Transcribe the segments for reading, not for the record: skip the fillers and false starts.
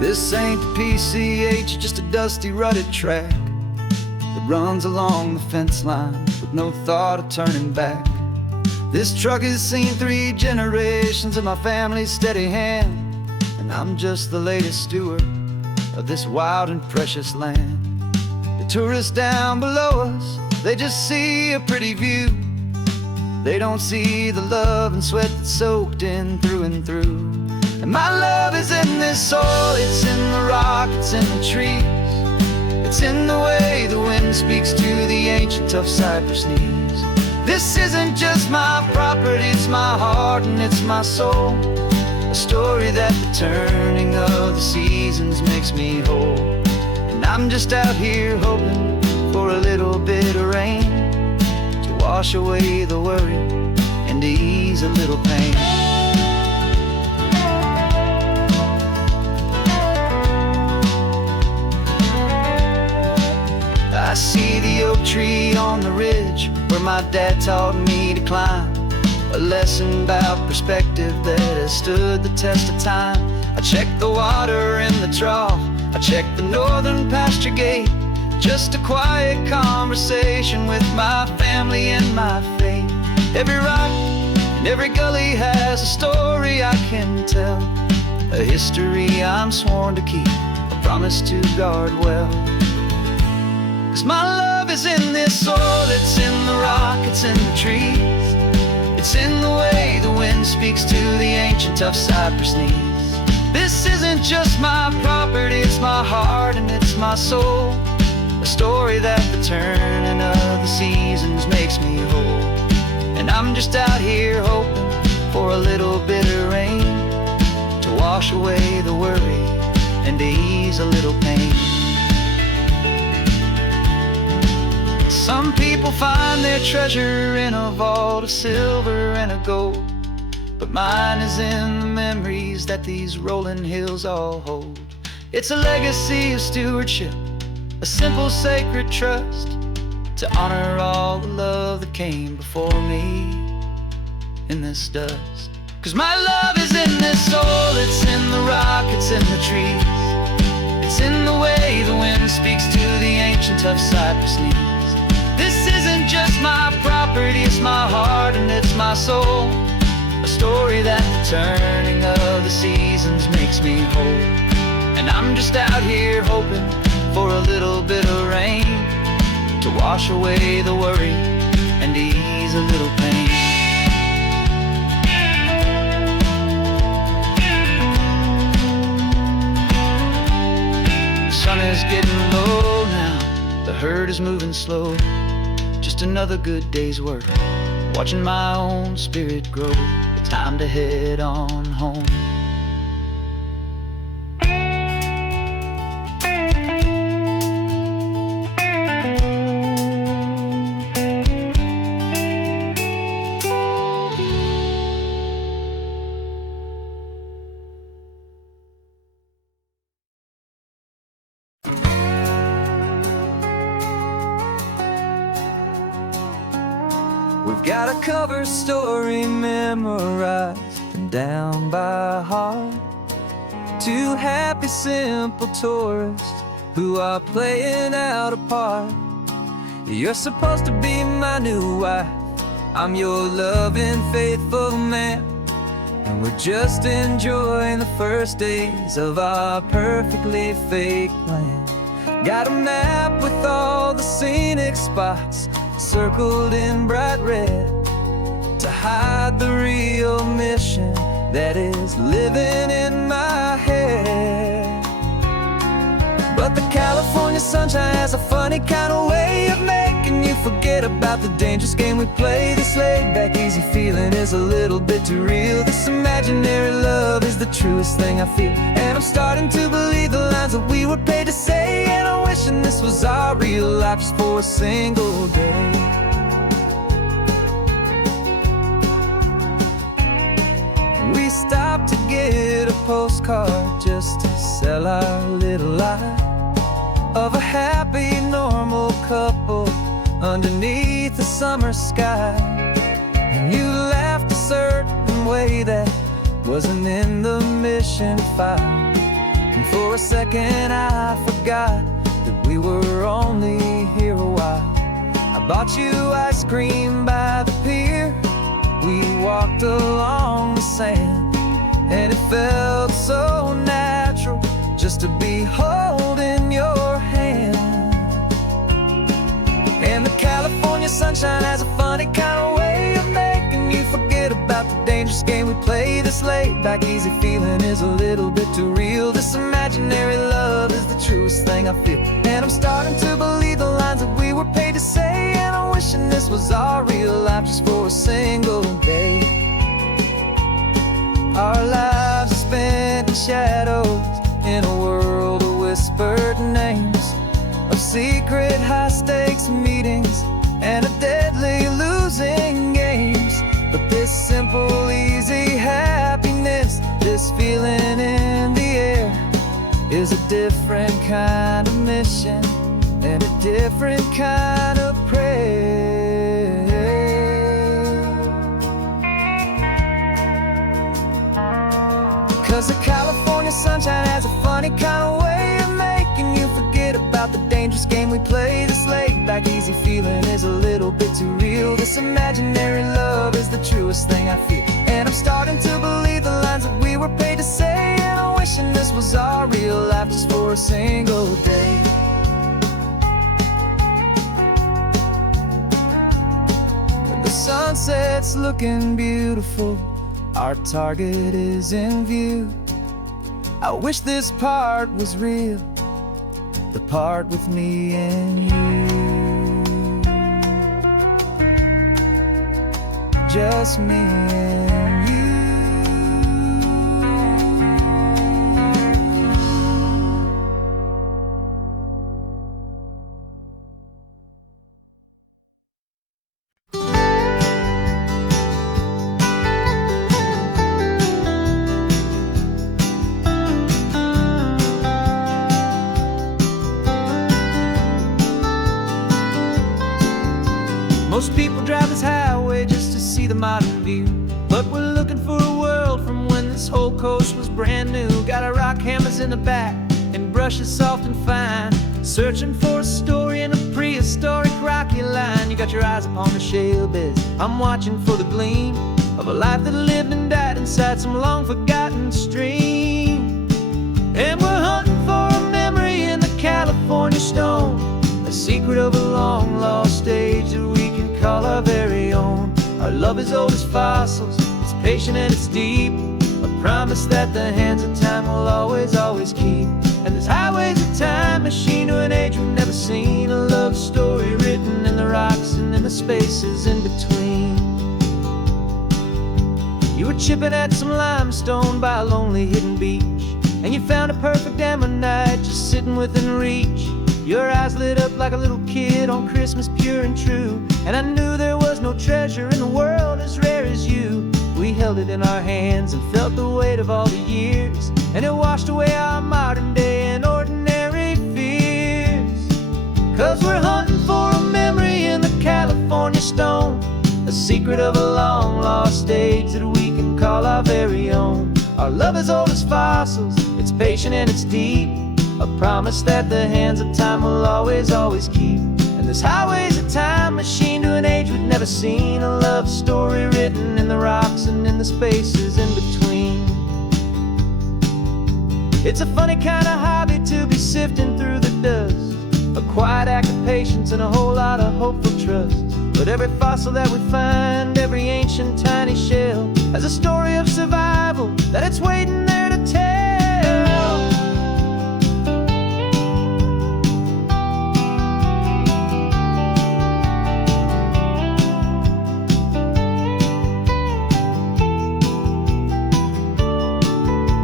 This ain't the PCH, just a dusty, rutted track that runs along the fence line with no thought of turning back. This truck has seen 3 generations of my family's steady hand, and I'm just the latest steward of this wild and precious land. The tourists down below us, they just see a pretty view. They don't see the love and sweat that's soaked in through and through. And my love is in this soil, it's in the rock, it's in the trees. It's in the way the wind speaks to the ancient tough cypress knees. This isn't just my property, it's my heart and it's my soul. A story that the turning of the seasons makes me whole. And I'm just out here hoping for a little bit of rain to wash away the worry and to ease a little pain. I see the oak tree on the ridge where my dad taught me to climb, a lesson about perspective that has stood the test of time. I check the water in the trough, I check the northern pasture gate, just a quiet conversation with my family and my faith. Every rock and every gully has a story I can tell, a history I'm sworn to keep, a promise to guard well. 'Cause my love is in this soil, it's in the rock, it's in the trees. It's in the way the wind speaks to the ancient tough cypress knees. This isn't just my property, it's my heart and it's my soul. A story that the turning of the seasons makes me whole. And I'm just out here hoping for a little bit of rain to wash away the worry and to ease a little pain. Some people find their treasure in a vault of silver and a gold, but mine is in the memories that these rolling hills all hold. It's a legacy of stewardship, a simple sacred trust, to honor all the love that came before me in this dust. 'Cause my love is in this soil, it's in the rock, it's in the trees. It's in the way the wind speaks to the ancient tough cypress knees. This isn't just my property, it's my heart and it's my soul. A story that the turning of the seasons makes me whole. And I'm just out here hoping for a little bit of rain to wash away the worry and ease a little pain. The sun is getting low now, the herd is moving slow. Just another good day's work, watching my own spirit grow. It's time to head on home. We've got a cover story memorized and down by heart. 2 happy, simple tourists who are playing out a part. You're supposed to be my new wife, I'm your loving, faithful man, and we're just enjoying the first days of our perfectly fake land. Got a map with all the scenic spots circled in bright red to hide the real mission that is living in my head. But the California sunshine has a funny kind of way of making you forget about the dangerous game we play. This laid-back, easy feeling is a little bit too real. This imaginary love is the truest thing I feel, and I'm starting to believe the lines that we were paid to say. And I'm wishing this was our real life just for a single day. We stopped to get a postcard just to sell our little lie of a happy, normal couple underneath the summer sky. And you laughed a certain way that wasn't in the mission file. And for a second I forgot that we were only here a while. I bought you ice cream by the pier. We walked along the sand, and it felt so natural just to be holding your hand. And the California sunshine has a funny kind of way of making you forget about the dangerous game we play. This laid back easy feeling is a little bit too real. This imaginary love is the truest thing I feel. And I'm starting to believe the lines that we were paid to say. And I'm wishing this was our real life just for a single day. Our lives are spent in shadows, in a world of whispered names, of secret high-stakes meetings and of deadly losing games. But this simple, easy happiness, this feeling in the air, is a different kind of mission and a different kind of prayer. 'Cause the California sunshine has a funny kind of way of making you forget about the dangerous game we play. This laid back easy feeling is a little bit too real. This imaginary love is the truest thing I feel. And I'm starting to believe the lines that we were paid to say. And I'm wishing this was our real life just for a single day. The sunset's looking beautiful, our target is in view. I wish this part was real, the part with me and you. Just me and you. Most people drive this highway just to see the modern view, but we're looking for a world from when this whole coast was brand new. Got our rock hammers in the back and brushes soft and fine, searching for a story in a prehistoric rocky line. You got your eyes upon the shale beds, I'm watching for the gleam of a life that lived and died inside some long forgotten stream. And we're hunting for a memory in the California stone, a secret of a long lost age that we can call our very own. Our love is old as fossils, it's patient and it's deep, a promise that the hands of time will always, always keep. And this highway's a time machine to an age we've never seen, a love story written in the rocks and in the spaces in between. You were chipping at some limestone by a lonely hidden beach, and you found a perfect ammonite just sitting within reach. Your eyes lit up like a little kid on Christmas, pure and true, and I knew there was no treasure in the world as rare as you. We held it in our hands and felt the weight of all the years, and it washed away our modern day and ordinary fears. 'Cause we're hunting for a memory in the California stone, a secret of a long lost age that we can call our very own. Our love is old as fossils, it's patient and it's deep, a promise that the hands of time will always, always keep. And this highway's a time machine to an age we've never seen, a love story written in the rocks and in the spaces in between. It's a funny kind of hobby to be sifting through the dust, a quiet act of patience and a whole lot of hopeful trust. But every fossil that we find, every ancient tiny shell, has a story of survival that it's waiting there to tell.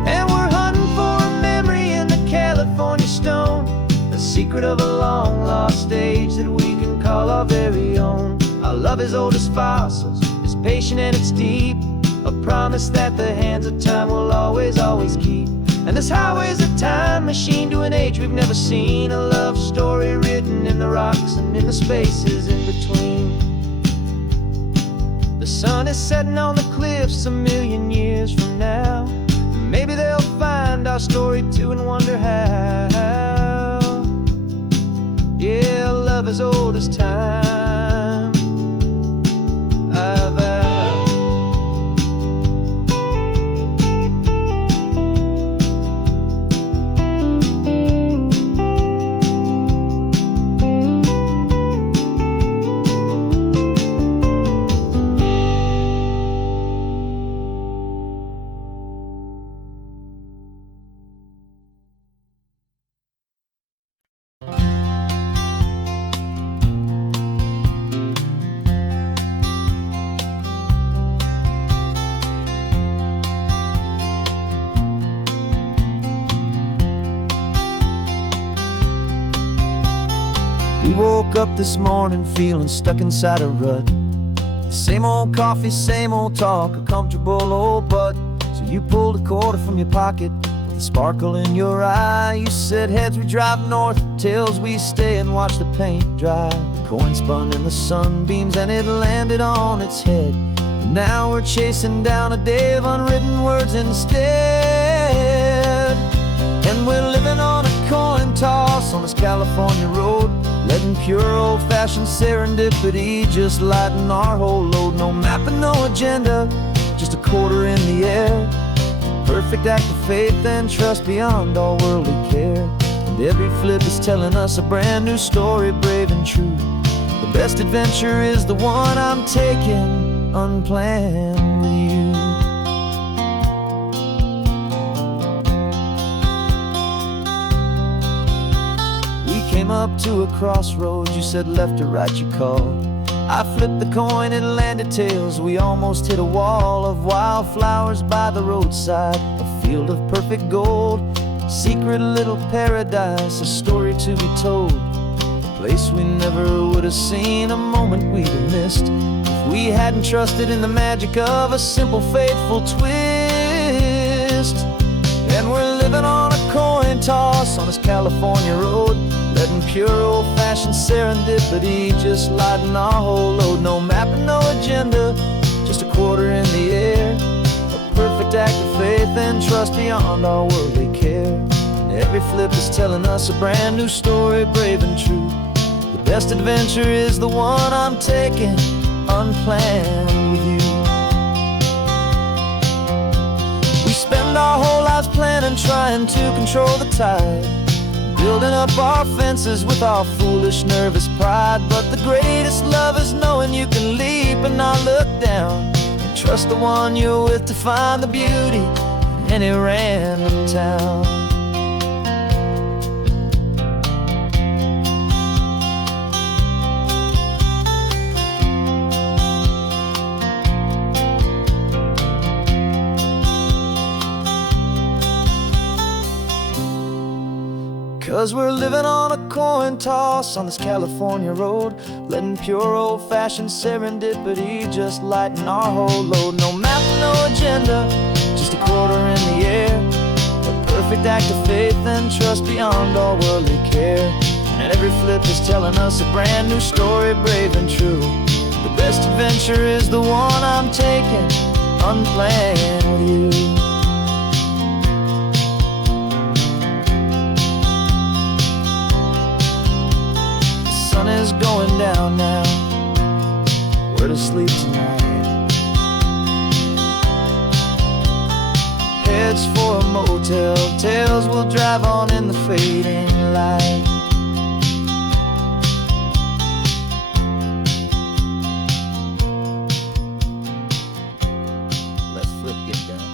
And we're hunting for a memory in the California stone, a secret of a long lost age that we can call our very own. Our love is old as fossils, it's patient and it's deep, a promise that the hands of time will always, always keep. And this highway's a time machine to an age we've never seen, a love story written in the rocks and in the spaces in between. The sun is setting on the cliffs a million years from now, maybe they'll find our story too and wonder woke up this morning feeling stuck inside a rut. Same old coffee, same old talk, a comfortable old butt. So you pulled a quarter from your pocket with a sparkle in your eye. You said, heads we drive north, tails we stay and watch the paint dry. The coin spun in the sunbeams and it landed on its head. And now we're chasing down a day of unwritten words instead. And we're living on a coin toss on this California road, letting pure old-fashioned serendipity just lighten our whole load. No map and no agenda, just a quarter in the air. Perfect act of faith and trust beyond all worldly care. And every flip is telling us a brand new story, brave and true. The best adventure is the one I'm taking unplanned with you. Came up to a crossroads, you said left or right you called. I flipped the coin, it landed tails. We almost hit a wall of wildflowers by the roadside, a field of perfect gold, secret little paradise, a story to be told. A place we never would have seen, a moment we'd have missed if we hadn't trusted in the magic of a simple faithful twist. And we're living on a coin toss on this California road, letting pure old-fashioned serendipity just lighten our whole load. No map and no agenda, just a quarter in the air. A perfect act of faith and trust beyond all worldly care. And every flip is telling us a brand new story, brave and true. The best adventure is the one I'm taking unplanned with you. We spend our whole lives planning, trying to control the tide, building up our fences with our foolish, nervous pride. But the greatest love is knowing you can leap and not look down, and trust the one you're with to find the beauty in any random town. 'Cause we're living on a coin toss on this California road, letting pure old-fashioned serendipity just lighten our whole load. No map, no agenda, just a quarter in the air. A perfect act of faith and trust beyond all worldly care. And every flip is telling us a brand new story, brave and true. The best adventure is the one I'm taking unplanned with you. The sun is going down now, we're to sleep tonight. Heads for a motel, tails will drive on in the fading light. Let's flip get done.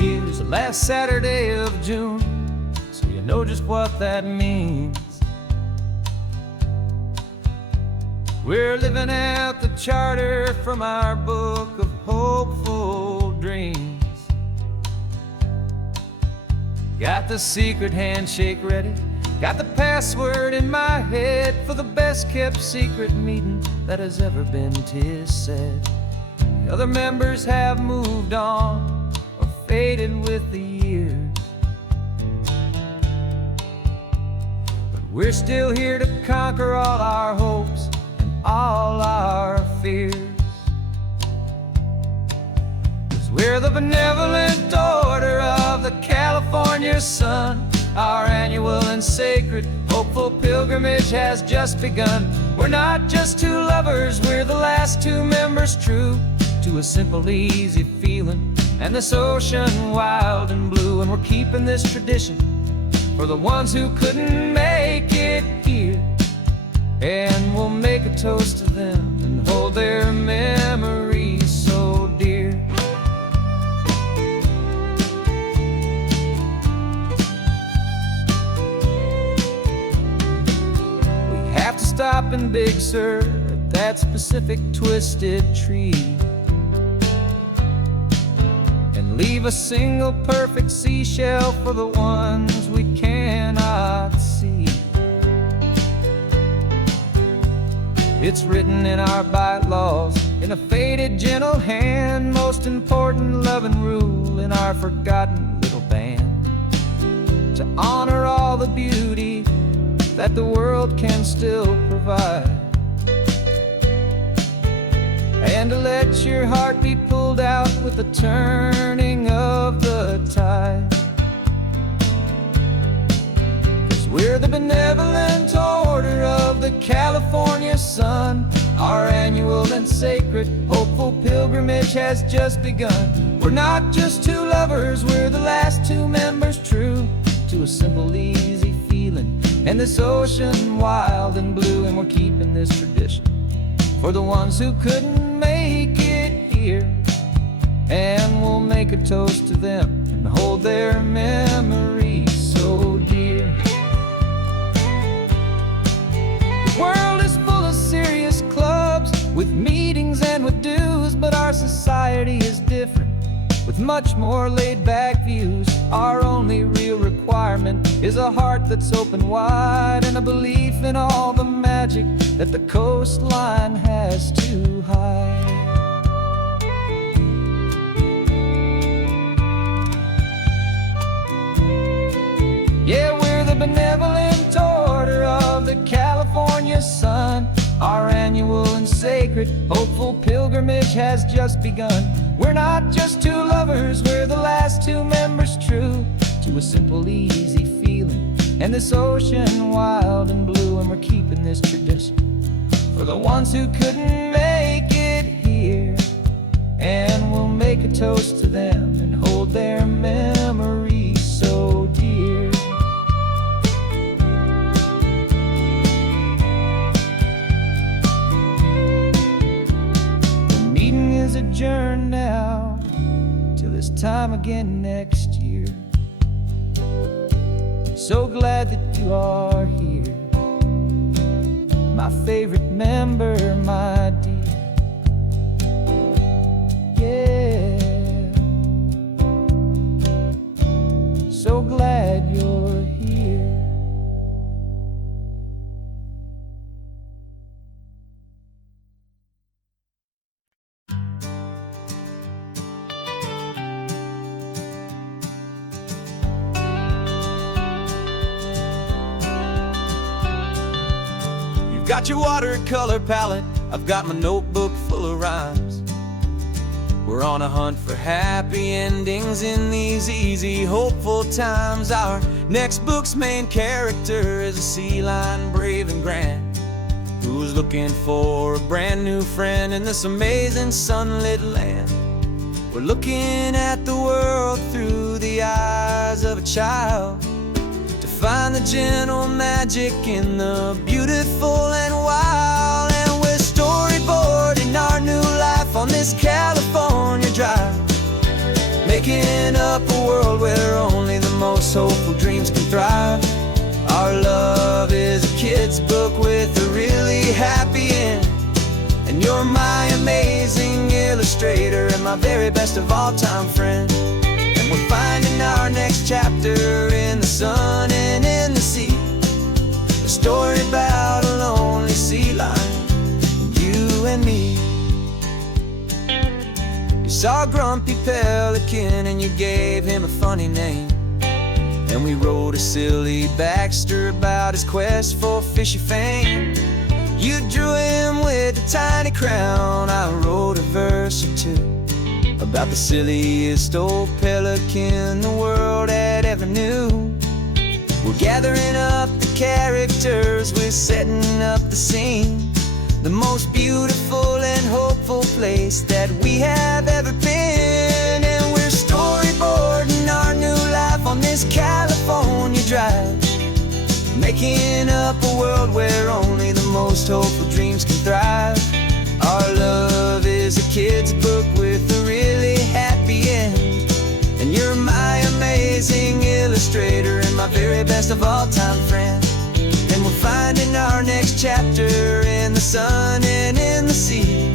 Use the last Saturday of June, so you know just what that means. We're living out the charter from our book of hopeful dreams. Got the secret handshake ready, got the password in my head for the best kept secret meeting that has ever been, 'tis said. The other members have moved on, faded with the years, but we're still here to conquer all our hopes and all our fears. 'Cause we're the benevolent order of the California sun. Our annual and sacred hopeful pilgrimage has just begun. We're not just two lovers, we're the last two members true to a simple, easy feeling and this ocean wild and blue. And we're keeping this tradition for the ones who couldn't make it here, and we'll make a toast to them and hold their memories so dear. chopping Big Sur at that specific twisted tree, and leave a single perfect seashell for the ones we cannot see. It's written in our bylaws, in a faded gentle hand, most important loving rule in our forgotten little band, to honor all the beauty that the world can still provide, and to let your heart be pulled out with the turning of the tide. 'Cause we're the benevolent order of the California sun. Our annual and sacred hopeful pilgrimage has just begun. We're not just two lovers, we're the last two members true to a simple, easy feeling, and this ocean wild and blue. And we're keeping this tradition for the ones who couldn't make it here, and we'll make a toast to them and hold their memories so dear. The world is full of serious clubs with meetings and with dues, but our society is different, with much more laid-back views. Our only real requirement is a heart that's open wide, and a belief in all the magic that the coastline has to hide. Yeah, we're the benevolent order of the California sun. Our annual and sacred hopeful pilgrimage has just begun. We're not just two lovers, we're the last two members true to a simple, easy feeling, and this ocean wild and blue. And we're keeping this tradition for the ones who couldn't make it here, and we'll make a toast to them and hold their memories so dear. The meeting is adjourned now till this time again next year. So glad that you are here, my favorite member, my dear. Yeah, so glad you're here. Got your watercolor palette, I've got my notebook full of rhymes. We're on a hunt for happy endings in these easy, hopeful times. Our next book's main character is a sea lion, brave and grand, who's looking for a brand new friend in this amazing sunlit land. We're looking at the world through the eyes of a child, find the gentle magic in the beautiful and wild. And we're storyboarding our new life on this California drive, making up a world where only the most hopeful dreams can thrive. Our love is a kid's book with a really happy end, and you're my amazing illustrator and my very best of all-time friend. We're finding our next chapter in the sun and in the sea, a story about a lonely sea lion, you and me. You saw a grumpy pelican and you gave him a funny name, and we wrote a silly Baxter about his quest for fishy fame. You drew him with a tiny crown, I wrote a verse or two about the silliest old pelican the world had ever knew. We're gathering up the characters, we're setting up the scene, the most beautiful and hopeful place that we have ever been. And we're storyboarding our new life on this California drive, making up a world where only the most hopeful dreams can thrive. Our love is a kid's book with a really happy end, and you're my amazing illustrator and my very best of all-time friend. And we're finding our our next chapter in the sun and in the sea.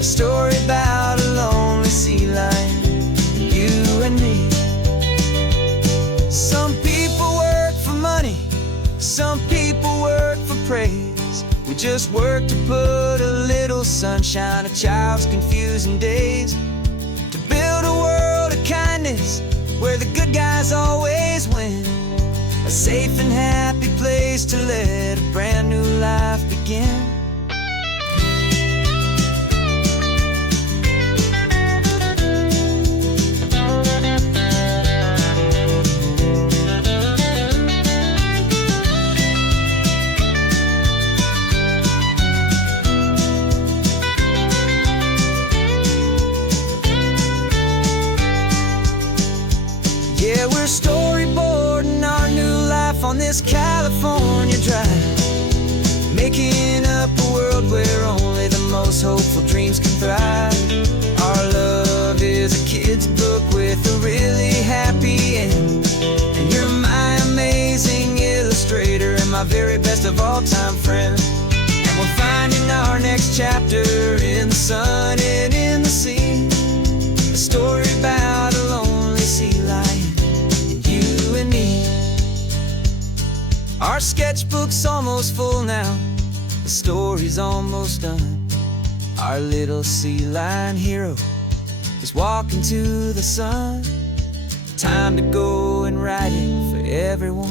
A story about a lonely sea lion, you and me. Some people work for money, some people work for praise. We just work to put a little sunshine in a child's confusing days, to build a world of kindness where the good guys always win. A safe and happy place to let a brand new life begin. Yeah, we're storyboarding our new life on this California drive, making up a world where only the most hopeful dreams can thrive. Our love is a kid's book with a really happy end, and you're my amazing illustrator and my very best of all-time friend. And we're finding our next chapter in the sun and in the sea, a story about a lonely sea lion, you and me. Our sketchbook's almost full now, the story's almost done. Our little sea lion hero is walking to the sun. Time to go and write it for everyone.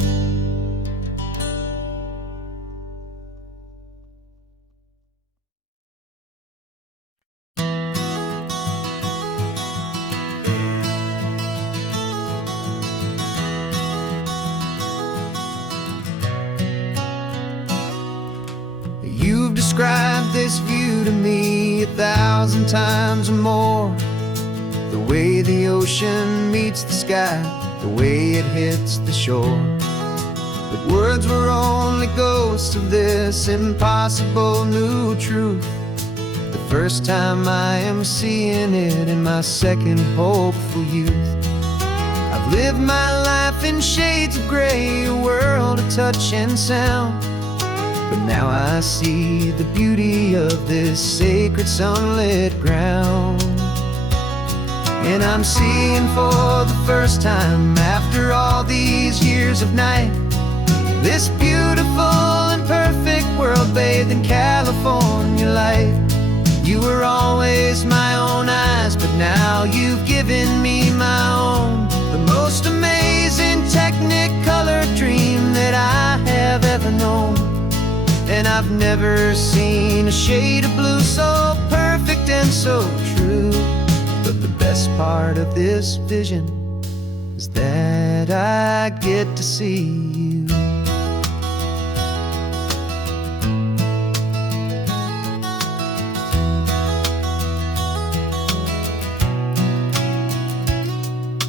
You've described this view to me 1,000 times or more. The way the ocean meets the sky, the way it hits the shore. But words were only ghosts of this impossible new truth. The first time I am seeing it in my second hopeful youth. I've lived my life in shades of gray, a world of touch and sound. But now I see the beauty of this sacred sunlit ground. And I'm seeing for the first time after all these years of night, this beautiful and perfect world bathed in California light. You were always my own eyes, but now you've given me my own. The most amazing technicolor dream that I have ever known. And I've never seen a shade of blue so perfect and so true. But the best part of this vision is that I get to see you.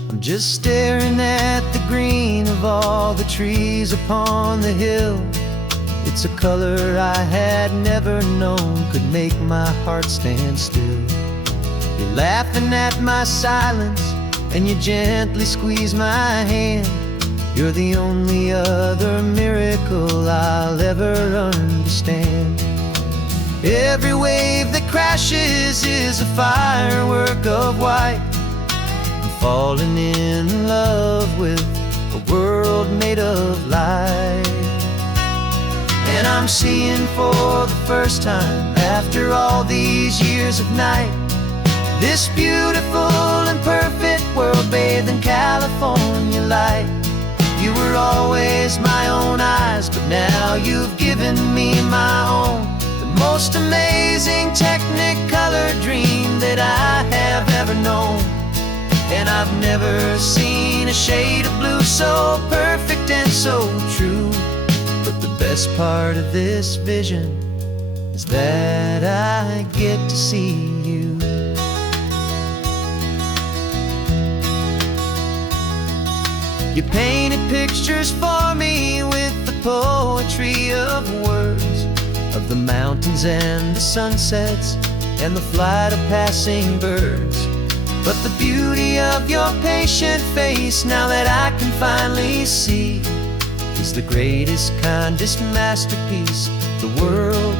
I'm just staring at the green of all the trees upon the hill. It's a color I had never known could make my heart stand still. You're laughing at my silence, and you gently squeeze my hand. You're the only other miracle I'll ever understand. Every wave that crashes is a firework of white. I'm falling in love with a world made of light. And I'm seeing for the first time after all these years of night, this beautiful and perfect world bathed in California light. You were always my own eyes, but now you've given me my own. The most amazing technicolor dream that I have ever known. And I've never seen a shade of blue so perfect and so true. But the best part of this vision is that I get to see you. You painted pictures for me with the poetry of words, of the mountains and the sunsets and the flight of passing birds. But the beauty of your patient face, now that I can finally see, is the greatest, kindest masterpiece the world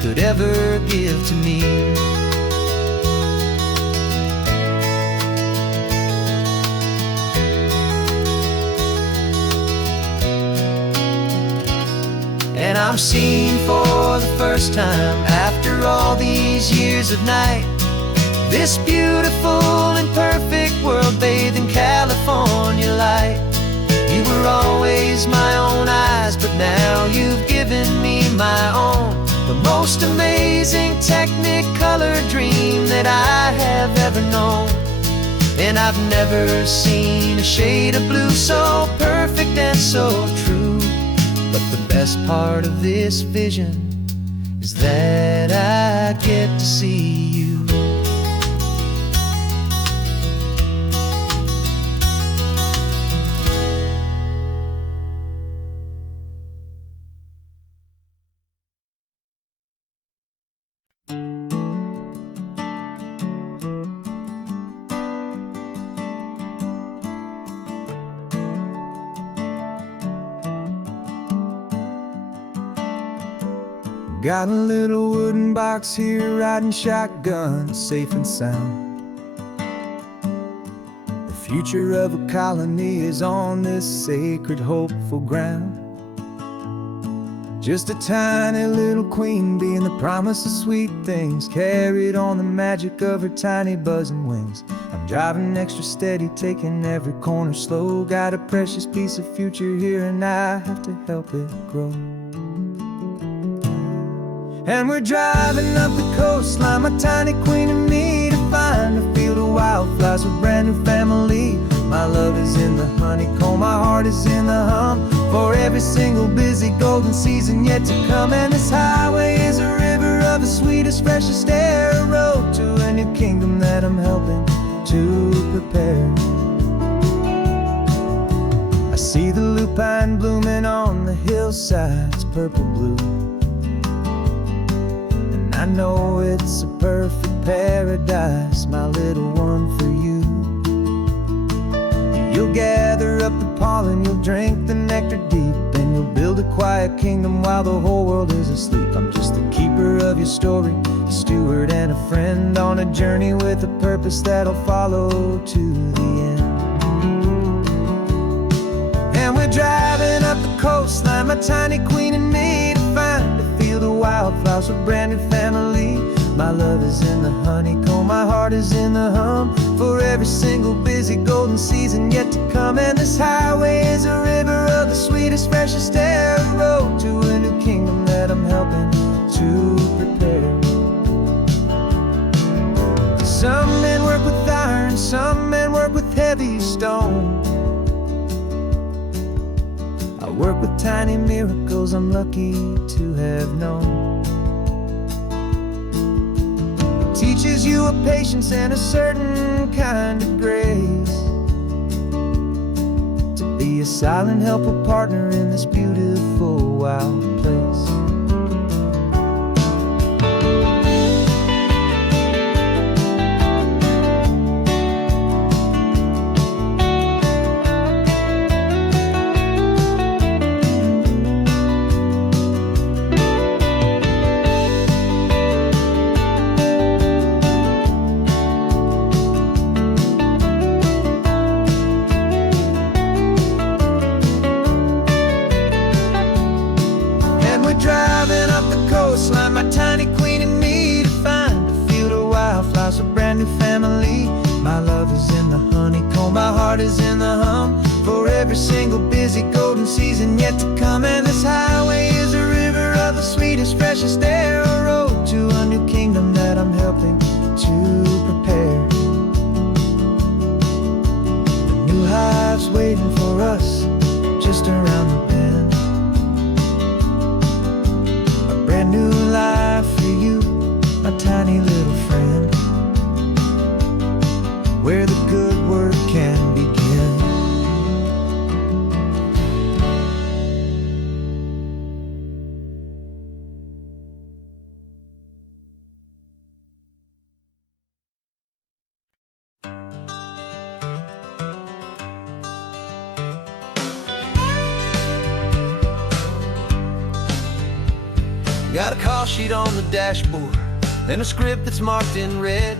could ever give to me. And I'm seeing for the first time, after all these years of night, this beautiful and perfect world bathed in California light. You were always my own eyes, but now you've given me my own, the most amazing Technicolor dream that I have ever known. And I've never seen a shade of blue so perfect and so true. But the best part of this vision is that I get to see you. Got a little wooden box here, riding shotgun, safe and sound. The future of a colony is on this sacred, hopeful ground. Just a tiny little queen bee and the promise of sweet things, carried on the magic of her tiny buzzing wings. I'm driving extra steady, taking every corner slow. Got a precious piece of future here and I have to help it grow. And we're driving up the coastline, my tiny queen and me, to find a field of wildflowers with brand new family. My love is in the honeycomb, my heart is in the hum, for every single busy golden season yet to come. And this highway is a river of the sweetest, freshest air, a road to a new kingdom that I'm helping to prepare. I see the lupine blooming on the hillsides, purple blue. I know it's a perfect paradise, my little one, for you. You'll gather up the pollen, you'll drink the nectar deep, and you'll build a quiet kingdom while the whole world is asleep. I'm just the keeper of your story, a steward and a friend, on a journey with a purpose that'll follow to the end. And we're driving up the coastline, my tiny queen and me, to find a field of wildflowers with brand new family. My love is in the honeycomb, my heart is in the hum, for every single busy golden season yet to come. And this highway is a river of the sweetest, freshest air, a road to a new kingdom that I'm helping to prepare. Some men work with iron, some men work with heavy stone. I work with tiny miracles I'm lucky to have known. It teaches you a patience and a certain kind of grace, to be a silent, helpful partner in this beautiful, wild place. Driving up the coastline, my tiny queen and me, to find a field of wildflowers, a brand new family. My love is in the honeycomb, my heart is in the hum, for every single busy golden season yet to come. And this highway is a river of the sweetest, freshest air, a road to a new kingdom that I'm helping to prepare. The new hive's waiting for us just around the bend. Brand new life for you, my tiny little friend, where the good work can begin. Got a call sheet on the dashboard and a script that's marked in red.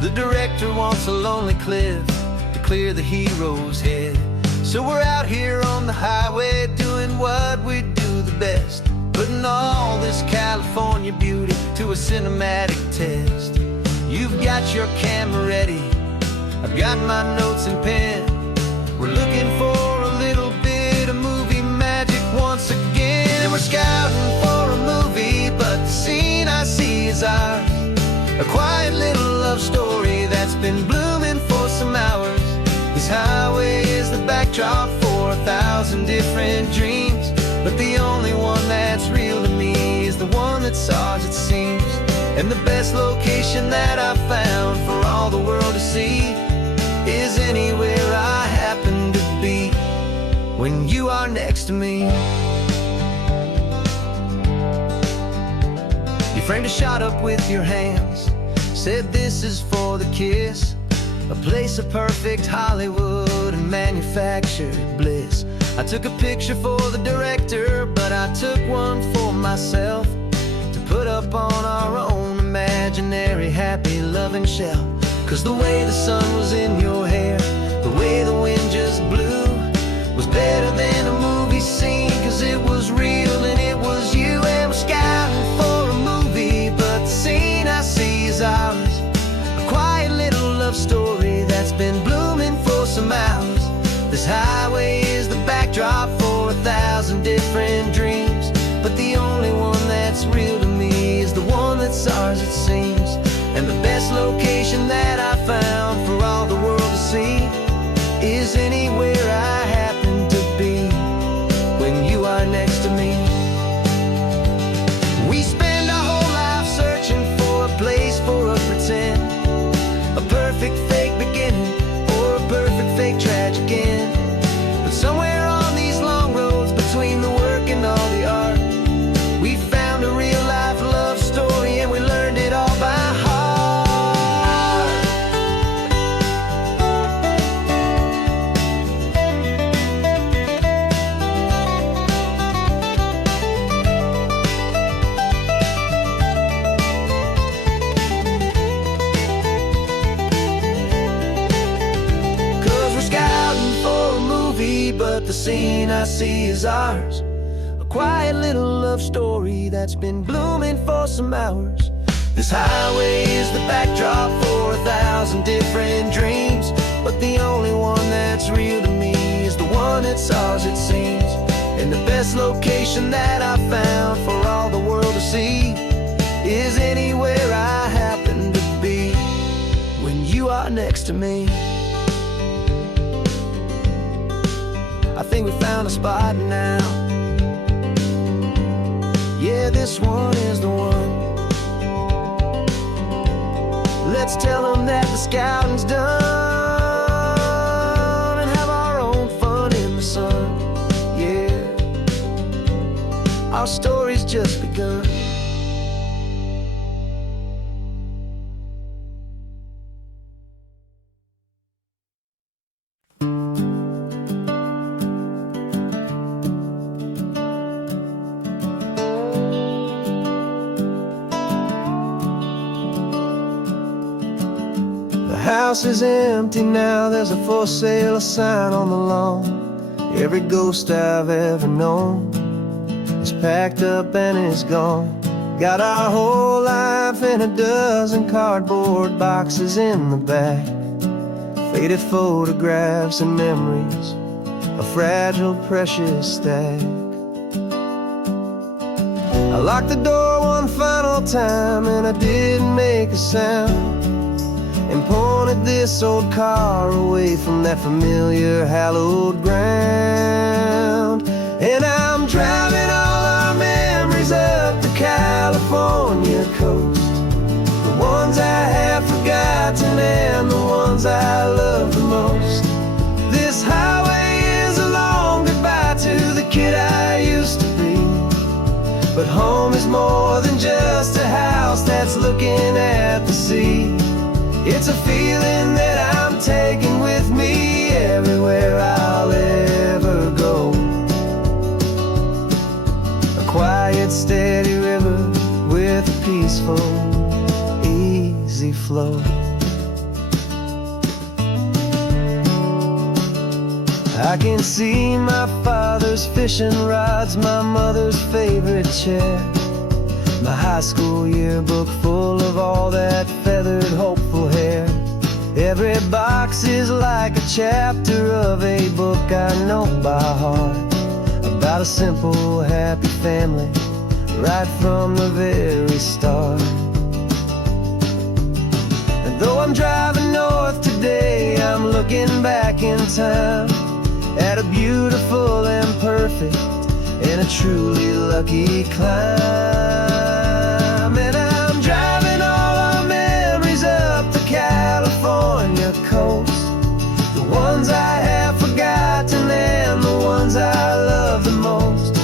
The director wants a lonely cliff to clear the hero's head. So we're out here on the highway doing what we do the best, putting all this California beauty to a cinematic test. You've got your camera ready, I've got my notes and pen. We're looking for a little bit of movie magic once again. And we're scouting for a movie, but the scene I see is ours. A quiet little love story that's been blooming for some hours. This highway is the backdrop for 1,000 different dreams, but the only one that's real to me is the one that's ours, it seems. And the best location that I've found for all the world to see is anywhere I happen to be when you are next to me. You framed a shot up with your hands, said this is for the kiss, a place of perfect Hollywood and manufactured bliss. I took a picture for the director, but I took one for myself to put up on our own imaginary happy loving shelf. Cause the way the sun was in your hair, the way the wind just blew, was better than a movie scene, cause it was real and it was you. And we're scouting for a movie, but the scene I see is ours. A quiet little love story that's been blooming for some hours. This highway is the backdrop for 1,000 different dreams, but the only one that's real to me is the one that's ours, it seems. And the best location that I found for all the world to see is anywhere I happen to be when you are next to me. We spend our whole life searching for a place for a pretend, a perfect fake beginning or a perfect fake tragic end. But somewhere on these long roads between the work and all the art, we found a real life love story and we learned it all by heart. But the scene I see is ours. A quiet little love story that's been blooming for some hours. This highway is the backdrop for 1,000 different dreams, but the only one that's real to me is the one that's ours, it seems. And the best location that I found for all the world to see is anywhere I happen to be when you are next to me. I think we found a spot now. Yeah, this one is the one. Let's tell them that the scouting's done and have our own fun in the sun. Yeah, our story's just begun. The house is empty now, there's a for sale sign on the lawn. Every ghost I've ever known is packed up and is gone. Got our whole life in a dozen cardboard boxes in the back. Faded photographs and memories, a fragile, precious stack. I locked the door one final time and I didn't make a sound, and pointed this old car away from that familiar hallowed ground. And I'm driving all our memories up the California coast, the ones I have forgotten and the ones I love the most. This highway is a long goodbye to the kid I used to be, but home is more than just a house that's looking at the sea. It's a feeling that I'm taking with me everywhere I'll ever go. A quiet, steady river flow. I can see my father's fishing rods, my mother's favorite chair, my high school yearbook full of all that feathered, hopeful hair. Every box is like a chapter of a book I know by heart, about a simple, happy family, right from the very start. And though I'm driving north today, I'm looking back in time at a beautiful and perfect and a truly lucky climb. And I'm driving all our memories up the California coast, the ones I have forgotten and the ones I love the most.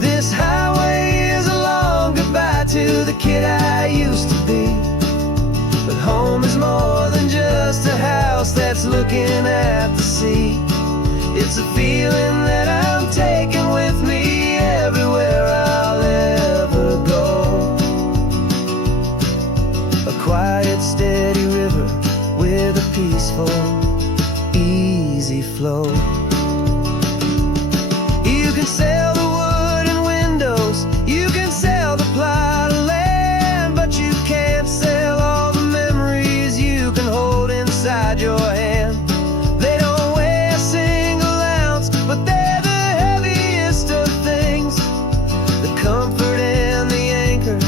This highway is a long goodbye to the kid I used to be, but home is more than just a house that's looking at the sea. It's a feeling that I'm taking with me everywhere I'll ever go. A quiet, steady river with a peaceful, easy flow. You can sail the wooden windows, you can sail the plot of land, but you can't sail all the memories you can hold inside your hand. They don't weigh a single ounce, but they're the heaviest of things, the comfort and the anchor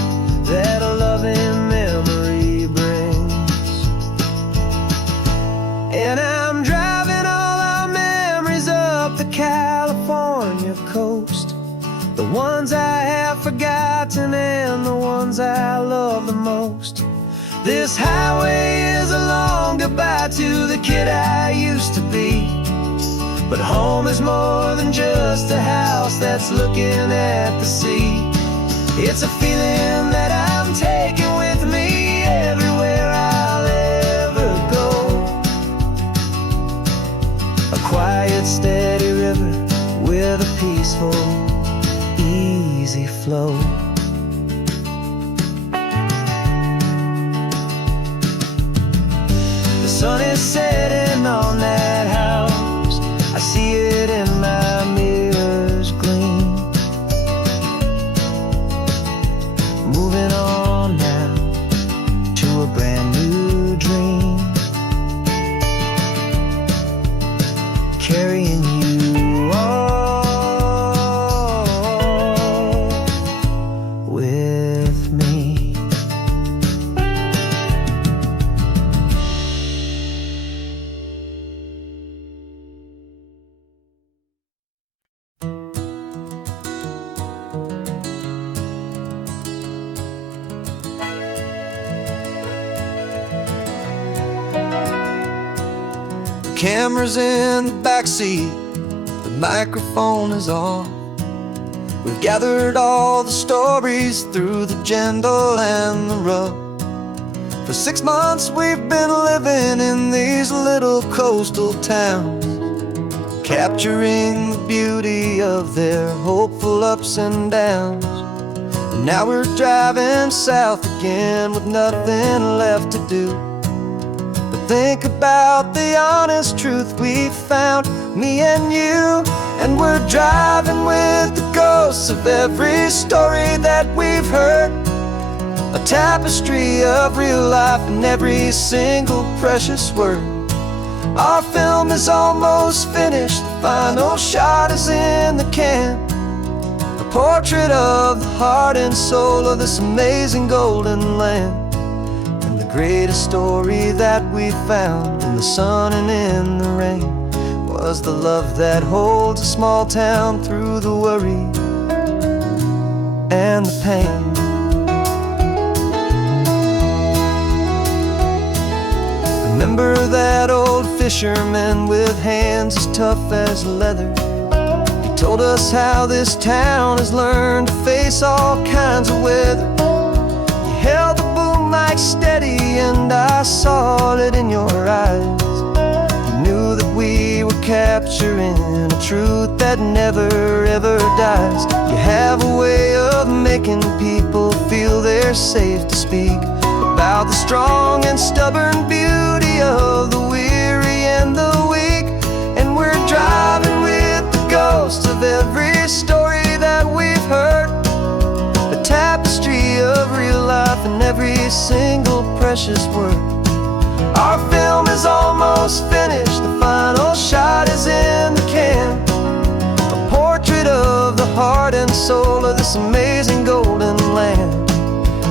that a loving memory brings. And I'm driving all our memories up the California coast, the ones I have forgotten and the ones I love the most. This highway is a long goodbye to the kid I used to be, but home is more than just a house that's looking at the sea. It's a feeling that I'm taking with me everywhere I'll ever go. A quiet, steady river with a peaceful, easy flow. The sun is setting on that house, I see it in my mirror's gleam. Moving on now to a brand new dream, carrying you all with me. Camera's in the backseat, the microphone is on. We've gathered all the stories through the gentle and the rough. For 6 months we've been living in these little coastal towns, capturing the beauty of their hopeful ups and downs. And now we're driving south again with nothing left to do. Think about the honest truth we found, me and you. And we're driving with the ghosts of every story that we've heard, a tapestry of real life and every single precious word. Our film is almost finished, the final shot is in the can, a portrait of the heart and soul of this amazing golden land. Greatest story that we found in the sun and in the rain was the love that holds a small town through the worry and the pain. Remember that old fisherman with hands as tough as leather? He told us how this town has learned to face all kinds of weather. You held the boom mic steady and I saw it in your eyes. You knew that we were capturing a truth that never ever dies. You have a way of making people feel they're safe to speak, a about the strong and stubborn beauty of the weary and the weak. And we're driving with the ghosts of every story that we've heard, a tapestry of real life and every single precious word. Our film is almost finished, the final shot is in the can, a portrait of the heart and soul of this amazing golden land.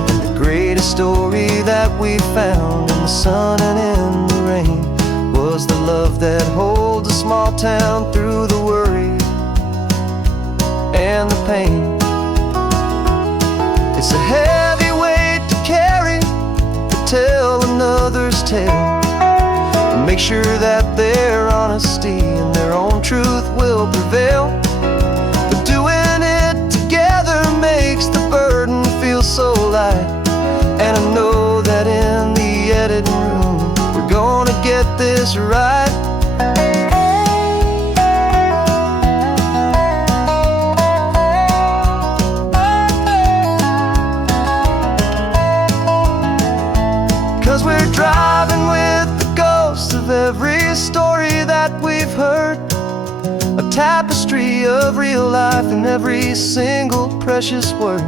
And the greatest story that we found in the sun and in the rain was the love that holds a small town through the worry and the pain. It's a heavy weight to carry, to tell another's tale, and make sure that their honesty and their own truth will prevail. But doing it together makes the burden feel so light, and I know that in the editing room we're gonna get this right. 'Cause we're driving with the ghosts of every story that we've heard, a tapestry of real life and every single precious word.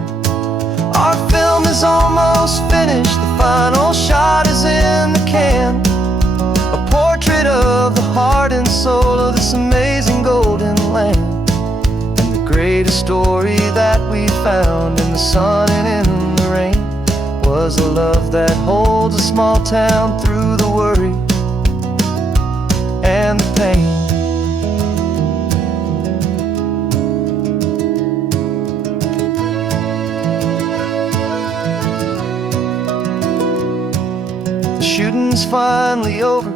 Our film is almost finished, the final shot is in the can, a portrait of the heart and soul of this amazing golden land. And the greatest story that we found in the sun and in the rain was a love that holds a small town through the worry and the pain. The shooting's finally over,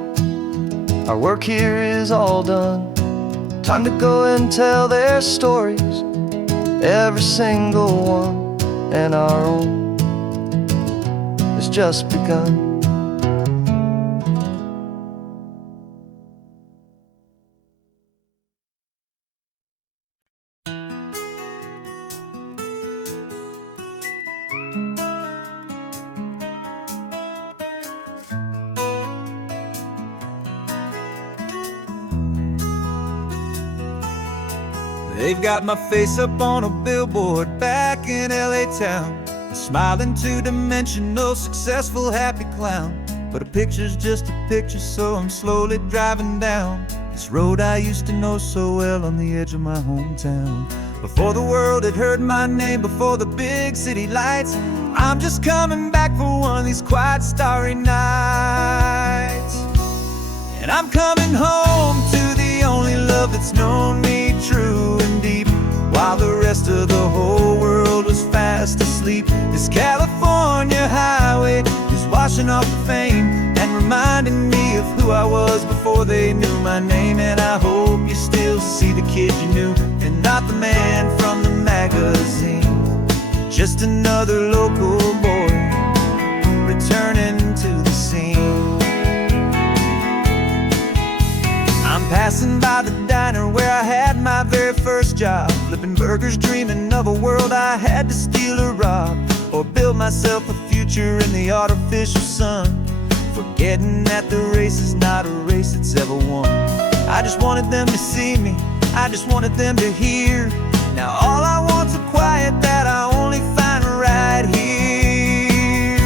our work here is all done. Time to go and tell their stories, every single one, and our own has just begun. They've got my face up on a billboard back in LA town, smiling two-dimensional, successful, happy clown. But a picture's just a picture, so I'm slowly driving down this road I used to know so well on the edge of my hometown. Before the world had heard my name, before the big city lights, I'm just coming back for one of these quiet, starry nights. And I'm coming home to the only love that's known me true and deep, while the rest of the whole world was fast asleep. This California highway is washing off the fame and reminding me of who I was before they knew my name. And I hope you still see the kid you knew, and not the man from the magazine. Just another local boy returning to the scene. I'm passing by the diner where I had my very first job, flipping burgers, dreaming of a world I had to steal or rob, or build myself a future in the artificial sun, forgetting that the race is not a race that's ever won. I just wanted them to see me, I just wanted them to hear. Now all I want's a quiet that I only find right here.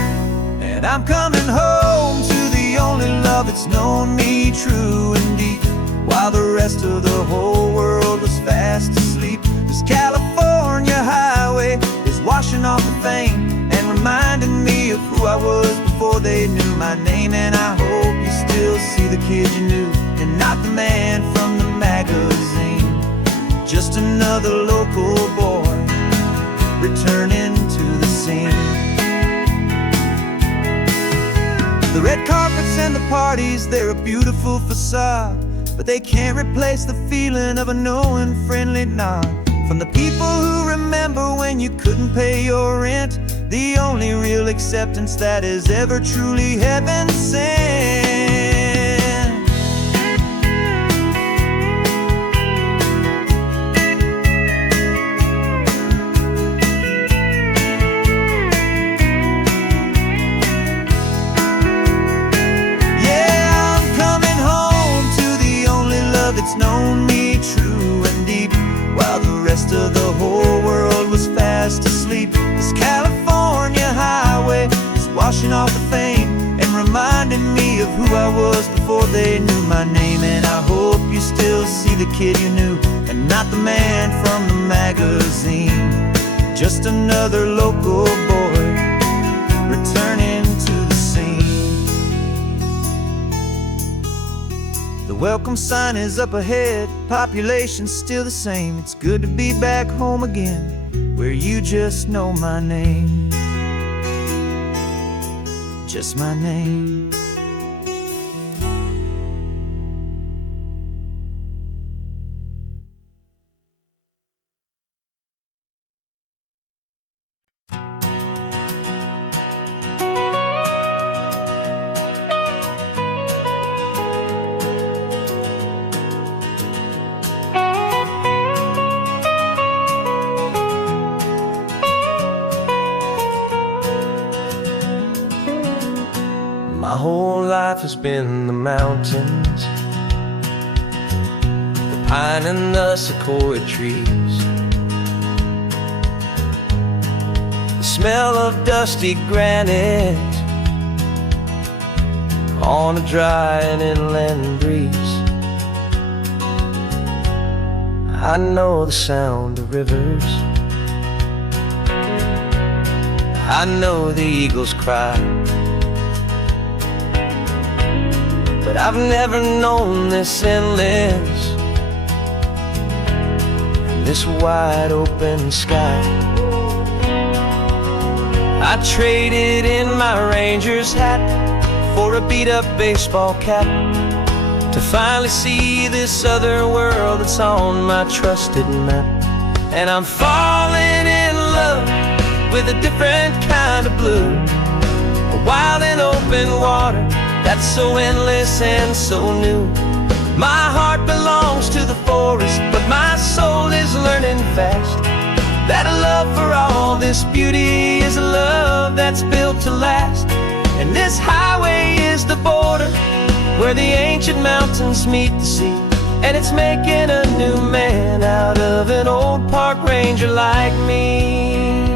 And I'm coming home to the only love that's known me true and deep, while the rest of the whole world was fast asleep. This California highway is washing off the fame and reminding me of who I was before they knew my name. And I hope you still see the kid you knew, and not the man from the magazine. Just another local boy returning to the scene. The red carpets and the parties, they're a beautiful facade, but they can't replace the feeling of a knowing, friendly nod from the people who remember when you couldn't pay your rent, the only real acceptance that is ever truly heaven sent. that's known me true and deep, while the rest of the whole world was fast asleep. This California highway is washing off the fame and reminding me of who I was before they knew my name. And I hope you still see the kid you knew and not the man from the magazine. Just another local boy returning to the scene. The welcome sign is up ahead, population's still the same. It's good to be back home again, where you just know my name. Just my name. My whole life has been the mountains, the pine and the sequoia trees, the smell of dusty granite on a dry and inland breeze. I know the sound of rivers, I know the eagles cry, but I've never known this endless and this wide open sky. I traded in my Ranger's hat for a beat-up baseball cap to finally see this other world that's on my trusted map. And I'm falling in love with a different kind of blue, a wild and open water that's so endless and so new. My heart belongs to the forest, but my soul is learning fast that a love for all this beauty is a love that's built to last. And this highway is the border where the ancient mountains meet the sea, and it's making a new man out of an old park ranger like me.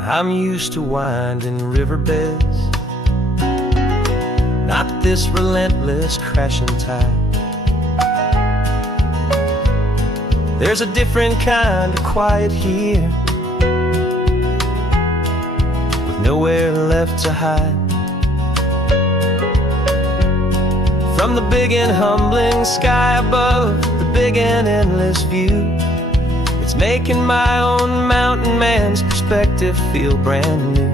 I'm used to winding riverbeds, not this relentless crashing tide. There's a different kind of quiet here, with nowhere left to hide. From the big and humbling sky above, the big and endless view, it's making my own mountain man's perspective feel brand new.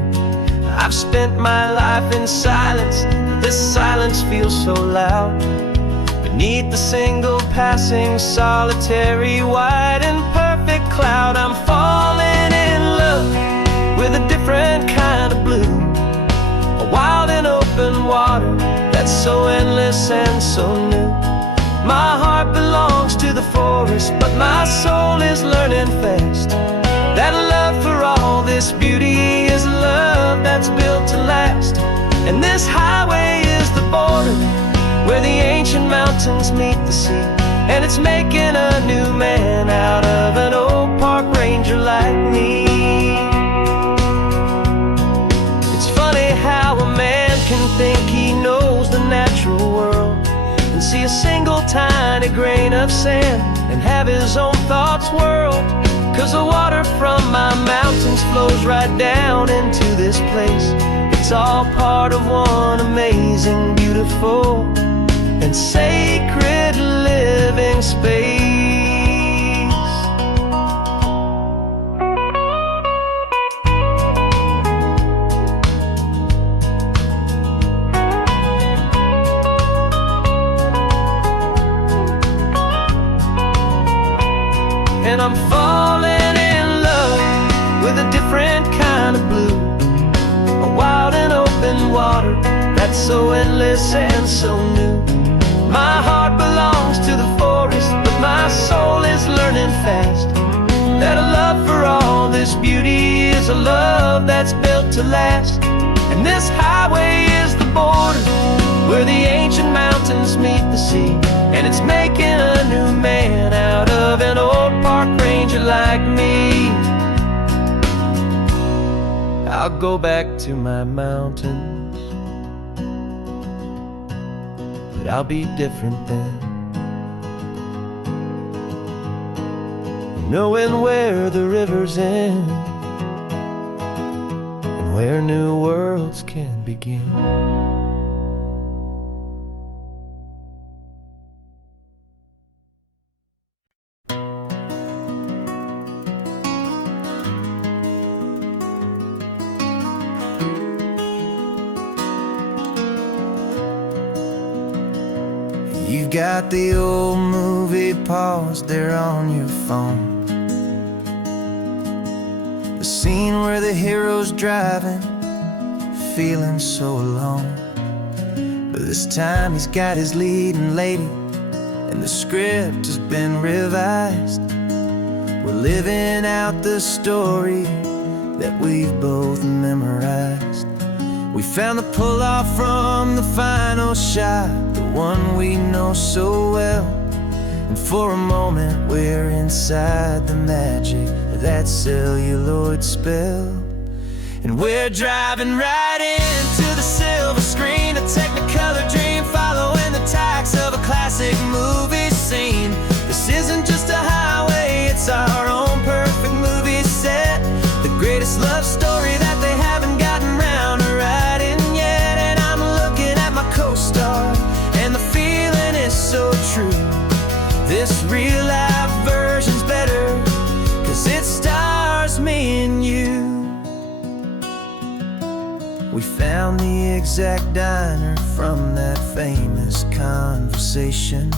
I've spent my life in silence, this silence feels so loud. Beneath the single passing solitary white and perfect cloud, I'm falling in love with a different kind of blue, a wild and open water that's so endless and so new. My heart belongs to the forest, but my soul is learning fast that love for all this beauty is a love that's built to last. And this highway is the border where the ancient mountains meet the sea, and it's making a new man out of an old park ranger like me. It's funny how a man can think he knows the natural world and see a single tiny grain of sand and have his own thoughts whirl. 'Cause the water from my mountains flows right down into this place. It's all part of one amazing, beautiful, and sacred living space. And I'm falling in love with a different kind of blue, a wild and open water that's so endless and so new. My heart belongs to the forest, but my soul is learning fast that a love for all this beauty is a love that's built to last. And this highway is the border where the ancient mountains mountains meet the sea, and it's making a new man out of an old park ranger like me. I'll go back to my mountains, but I'll be different then, knowing where the rivers end and where new worlds can begin. You've got the old movie paused there on your phone, the scene where the hero's driving, feeling so alone. But this time he's got his leading lady, and the script has been revised. We're living out the story that we've both memorized. We found the pull-off from the final shot, the one we know so well. And for a moment we're inside the magic of that celluloid spell. And we're driving right into the silver screen, a technicolor dream, following the tacks of a classic movie scene. This isn't just a highway, it's our own perfect movie set, the greatest love story that they haven't gotten round to writing yet. And I'm looking at my co-star, and the feeling is so true. This real life version's better, 'cause it stars me and you. We found the exact diner from that famous conversation,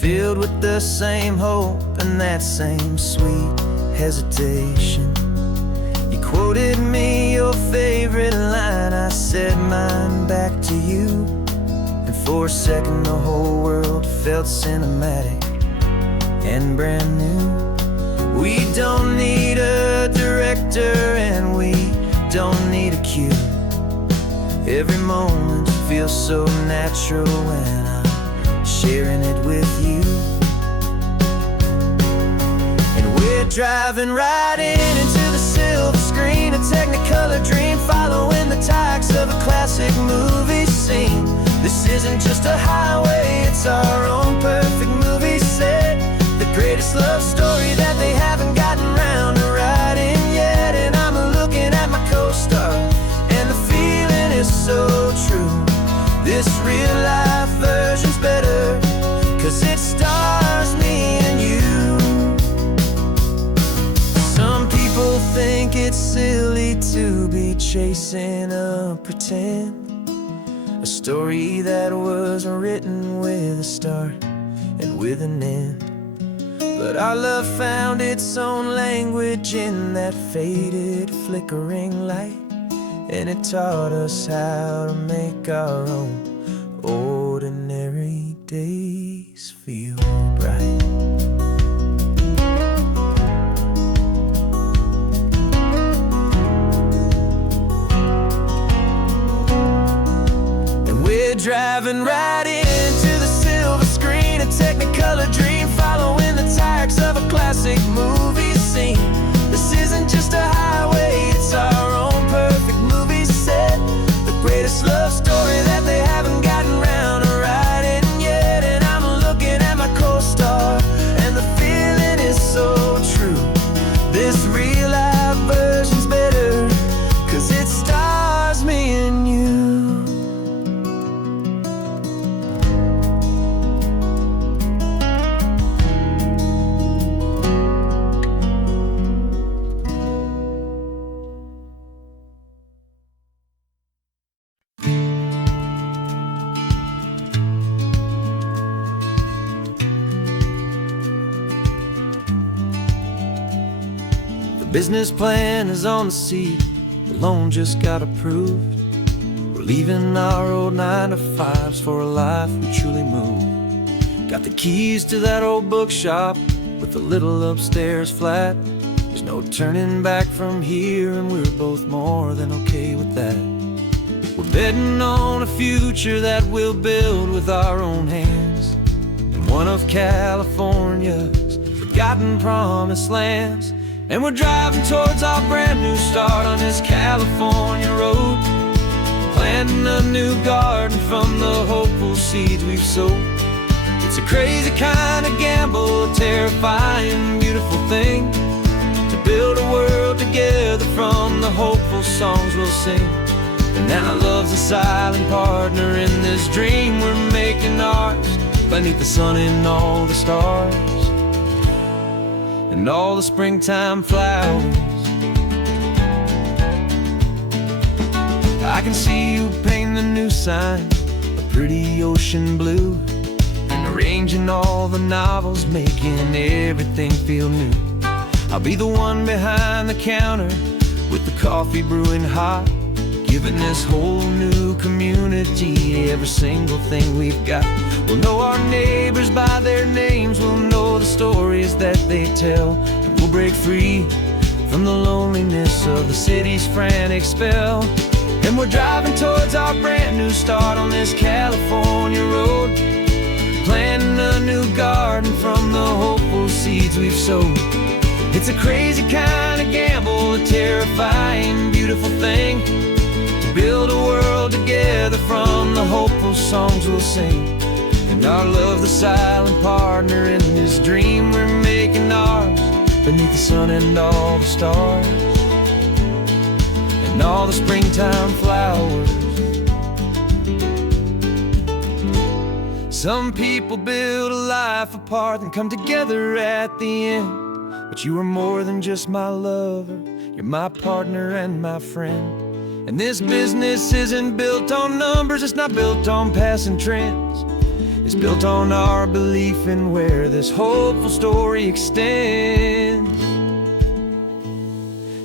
filled with the same hope and that same sweet hesitation. You quoted me your favorite line, I said mine back to you, and for a second the whole world felt cinematic and brand new. We don't need a director and we don't need a cue. Every moment feels so natural when I'm sharing it with you. And we're driving right into the silver screen, a technicolor dream, following the tacks of a classic movie scene. This isn't just a highway, it's our own perfect movie set, the greatest love story that they haven't gotten round to writing yet. And I'm looking at my co-star, and the feeling is so true. This real life version's better, 'cause it stars me and you. Some people think it's silly to be chasing a pretend, a story that was written with a start and with an end. But our love found its own language in that faded, flickering light, and it taught us how to make our own ordinary days feel bright. And we're driving right into the silver screen, a technicolor dream, following the tacks of a classic movie scene. This isn't just a highway, it's our own perfect movie set, the greatest love story that they haven't gotten round to writing yet. And I'm looking at my co-star, and the feeling is so true. This real life version's better, 'cause it stars me and you. Business plan is on the seat, the loan just got approved. We're leaving our old 9-to-5s for a life we truly move. Got the keys to that old bookshop with the little upstairs flat. There's no turning back from here, and we're both more than okay with that. We're betting on a future that we'll build with our own hands, in one of California's forgotten promised lands. And we're driving towards our brand new start on this California road, planting a new garden from the hopeful seeds we've sowed. It's a crazy kind of gamble, a terrifying, beautiful thing, to build a world together from the hopeful songs we'll sing. And now love's a silent partner in this dream we're making ours, beneath the sun and all the stars, and all the springtime flowers. I can see you painting the new sign, a pretty ocean blue, and arranging all the novels, making everything feel new. I'll be the one behind the counter with the coffee brewing hot, giving this whole new community every single thing we've got. We'll know our neighbors by their names, we'll know the stories that they tell, and we'll break free from the loneliness of the city's frantic spell. And we're driving towards our brand new start on this California road, planting a new garden from the hopeful seeds we've sowed. It's a crazy kind of gamble, a terrifying, beautiful thing, to build a world together from the hopeful songs we'll sing. And our love's the silent partner in this dream we're making ours, beneath the sun and all the stars, and all the springtime flowers. Some people build a life apart and come together at the end, but you are more than just my lover, you're my partner and my friend. And this business isn't built on numbers, it's not built on passing trends, it's built on our belief in where this hopeful story extends.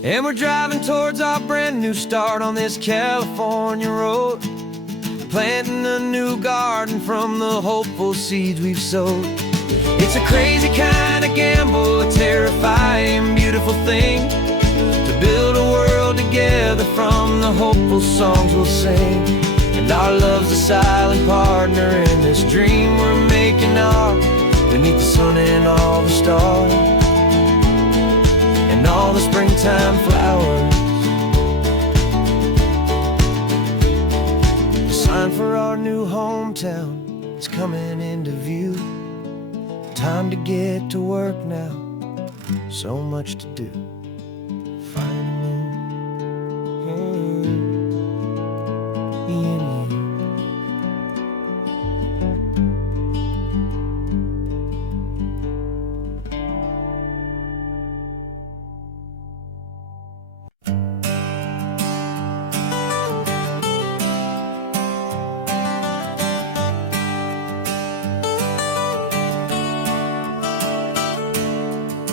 And we're driving towards our brand new start on this California road, planting a new garden from the hopeful seeds we've sowed. It's a crazy kind of gamble, a terrifying, beautiful thing, to build a world together from the hopeful songs we'll sing. And our love's a silent partner in this dream we're making ours, beneath the sun and all the stars, and all the springtime flowers. The sign for our new hometown is coming into view. Time to get to work now, so much to do.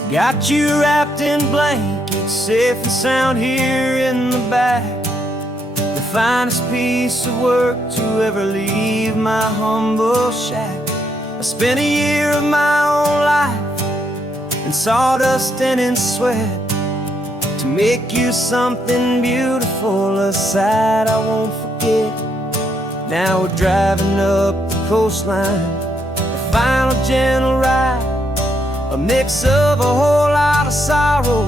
Got you wrapped in blankets, safe and sound here in the back. The finest piece of work to ever leave my humble shack. I spent a year of my own life in sawdust and in sweat to make you something beautiful, a sight I won't forget. Now we're driving up the coastline, the final gentle ride, a mix of a whole lot of sorrow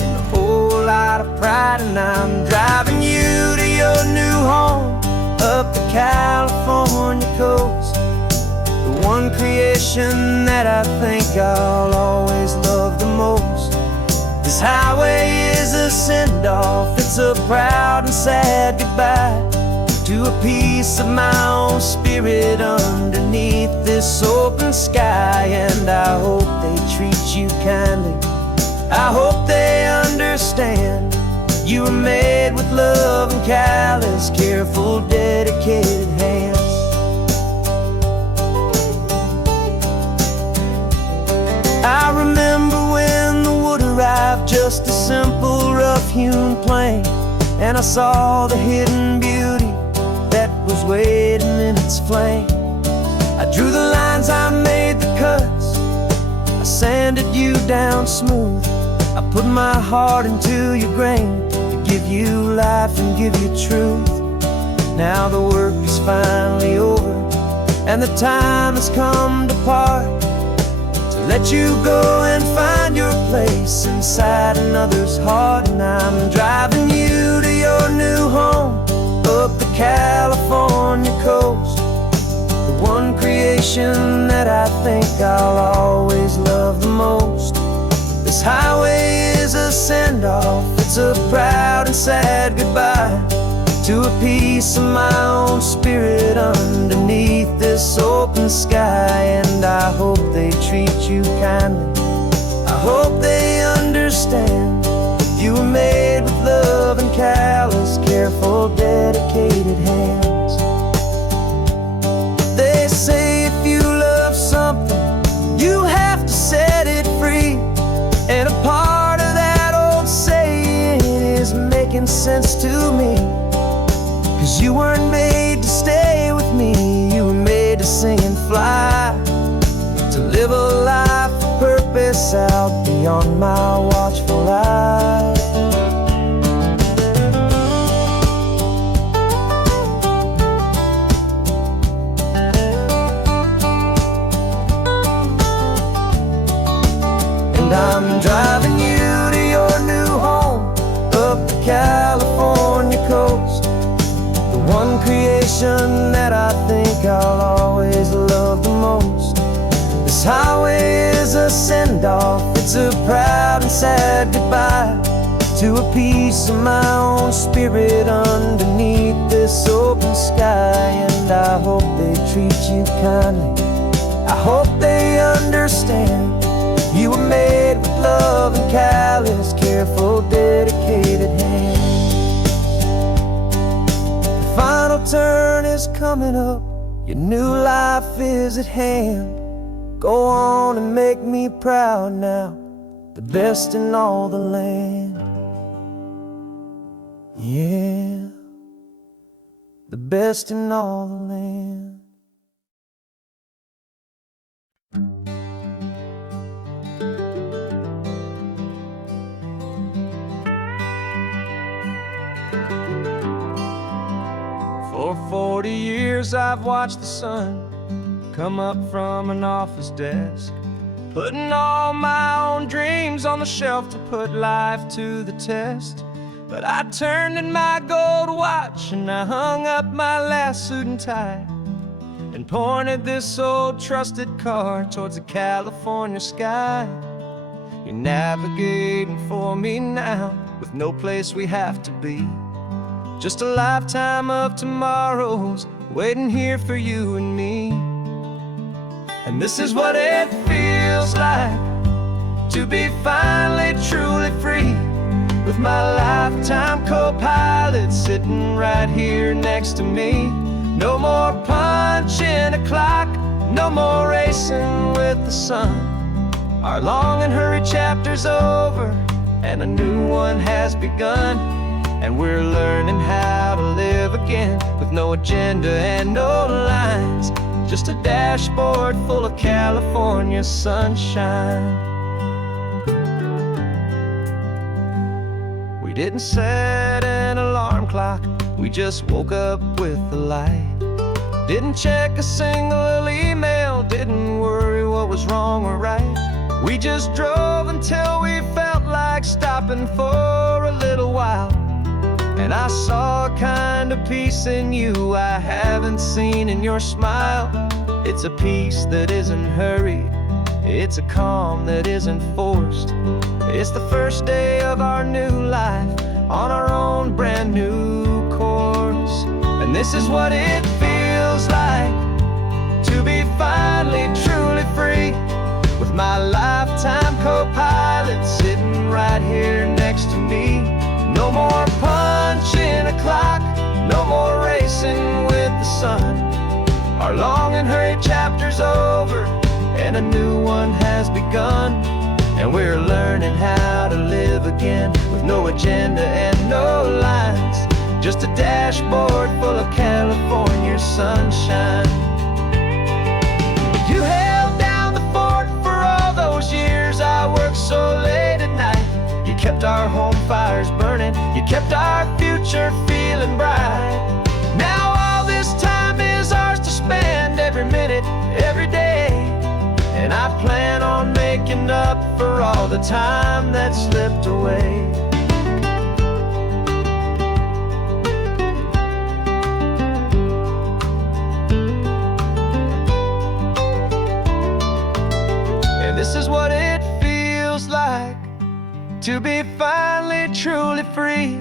and a whole lot of pride. And I'm driving you to your new home up the California coast, the one creation that I think I'll always love the most. This highway is a send-off, it's a proud and sad goodbye to a piece of my own spirit underneath this open sky. And I hope they treat you kindly, I hope they understand you were made with love and callous, careful, dedicated hands. I remember when the wood arrived, just a simple rough-hewn plank, and I saw the hidden beauty that was waiting in its flame. I drew the lines, I made the cuts, I sanded you down smooth. I put my heart into your grain to give you life and give you truth. Now the work is finally over, and the time has come to part, to let you go and find your place inside another's heart. And I'm driving you to your new home up the California coast, the one creation that I think I'll always love the most. This highway is a send-off, it's a proud and sad goodbye to a piece of my own spirit underneath this open sky. And I hope they treat you kindly, I hope they understand you were made with love and callous, careful, dedicated hands. They say if you love something, you have to set it free, and a part of that old saying is making sense to me. 'Cause you weren't made to stay with me, you were made to sing and fly, to live a life of purpose out beyond my watchful eye. And I'm driving you to your new home up the California coast, one creation that I think I'll always love the most. This highway is a send-off, it's a proud and sad goodbye to a piece of my own spirit underneath this open sky. And I hope they treat you kindly, I hope they understand you were made with love and callous, careful, dedicated hands. Final turn is coming up, your new life is at hand. Go on and make me proud now, the best in all the land. Yeah, the best in all the land. For 40 years I've watched the sun come up from an office desk, putting all my own dreams on the shelf to put life to the test. But I turned in my gold watch and I hung up my last suit and tie, and pointed this old trusted car towards the California sky. You're navigating for me now, with no place we have to be, just a lifetime of tomorrows waiting here for you and me. And this is what it feels like to be finally truly free, with my lifetime co-pilot sitting right here next to me. No more punching a clock, no more racing with the sun. Our long and hurried chapter's over, and a new one has begun. And we're learning how to live again, with no agenda and no lines, just a dashboard full of California sunshine. We didn't set an alarm clock, we just woke up with the light. Didn't check a single email, didn't worry what was wrong or right. We just drove until we felt like stopping for a little while. And I saw a kind of peace in you I haven't seen in your smile. It's a peace that isn't hurried, it's a calm that isn't forced. It's the first day of our new life on our own brand new course. And this is what it feels like to be finally truly free, with my lifetime co-pilot sitting right here next to me. No more punching a clock, no more racing with the sun. Our long and hurried chapter's over, and a new one has begun. And we're learning how to live again, with no agenda and no lines, just a dashboard full of California sunshine. You held down the fort for all those years I worked so late at night. You kept our home fires burning, you kept our future feeling bright. Now up for all the time that slipped away. And this is what it feels like to be finally truly free,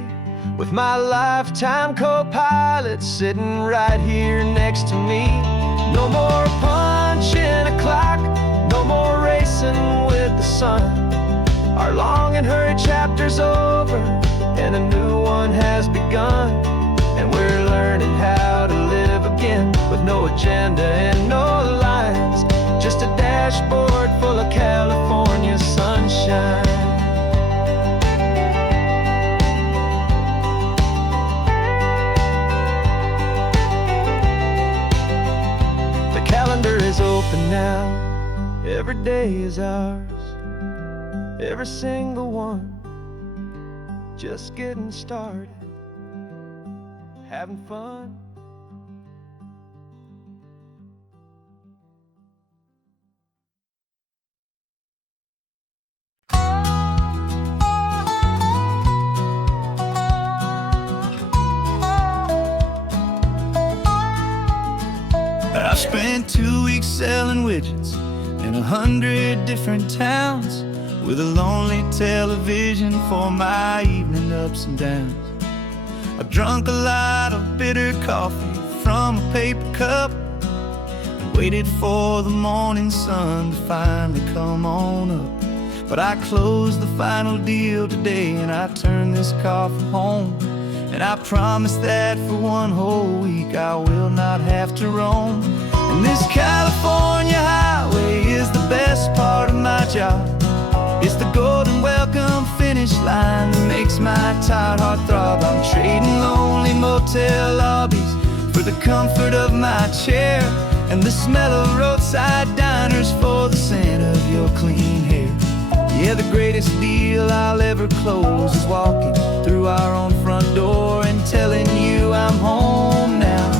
with my lifetime co-pilot sitting right here next to me. No more punching a clock, no more racing with the sun. Our long and hurried chapter's over, and a new one has begun. And we're learning how to live again, with no agenda and no lines, just a dashboard full of California sunshine. Is open now, every day is ours, every single one, just getting started, having fun. I spent 2 weeks selling widgets in 100 different towns, with a lonely television for my evening ups and downs. I drunk a lot of bitter coffee from a paper cup, and waited for the morning sun to finally come on up. But I closed the final deal today, and I turned this coffee home. And I promise that for one whole week I will not have to roam. And this California highway is the best part of my job. It's the golden welcome finish line that makes my tired heart throb. I'm trading lonely motel lobbies for the comfort of my chair, and the smell of roadside diners for the scent of your clean hair. Yeah, the greatest deal I'll ever close is walking through our own front door and telling you I'm home now,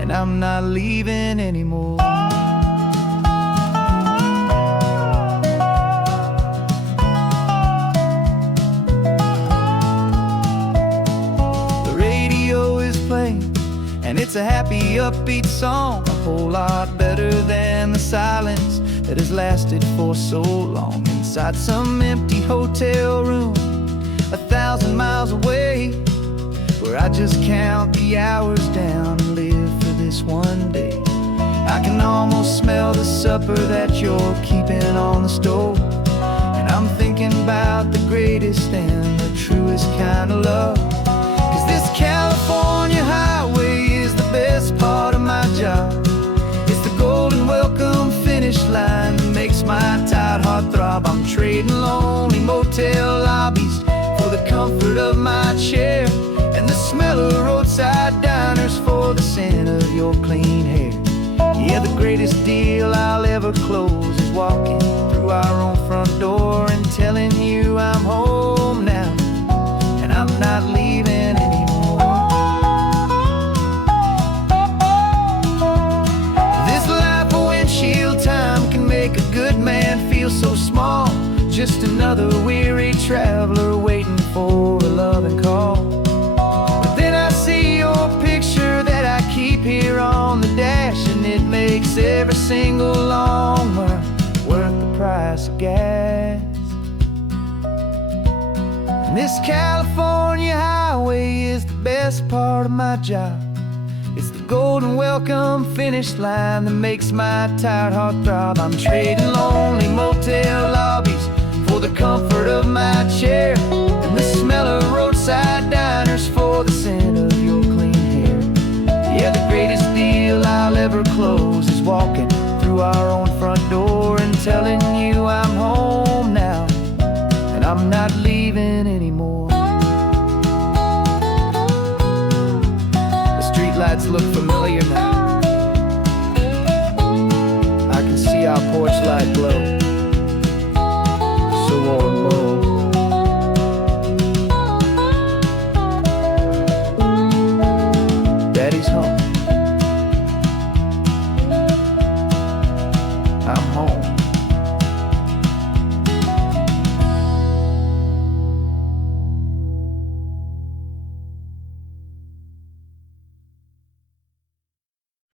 and I'm not leaving anymore. The radio is playing, and it's a happy, upbeat song, a whole lot better than the silence that has lasted for so long. Inside some empty hotel room 1,000 miles away, where I just count the hours down and live for this one day. I can almost smell the supper that you're keeping on the stove, and I'm thinking about the greatest and the truest kind of love. 'Cause this California highway is the best part of my job. It's the golden welcome finish line that makes my tired heart throb. I'm trading lonely motel lobbies for the comfort of my chair, and the smell of roadside diners for the scent of your clean hair. Yeah, the greatest deal I'll ever close is walking through our own front door and telling you I'm home now, and I'm not leaving anymore. This life of windshield time can make a good man feel so small, just another weary traveler waiting for a loving call. But then I see your picture that I keep here on the dash, and it makes every single long mile worth the price of gas. And this California highway is the best part of my job. It's the golden welcome finish line that makes my tired heart throb. I'm trading lonely motel lobbies for the comfort of my chair, and the smell of roadside diners for the scent of your clean hair. Yeah, the greatest deal I'll ever close is walking through our own front door and telling you I'm home now, and I'm not leaving anymore. The streetlights look familiar now. I can see our porch light glow, so warm,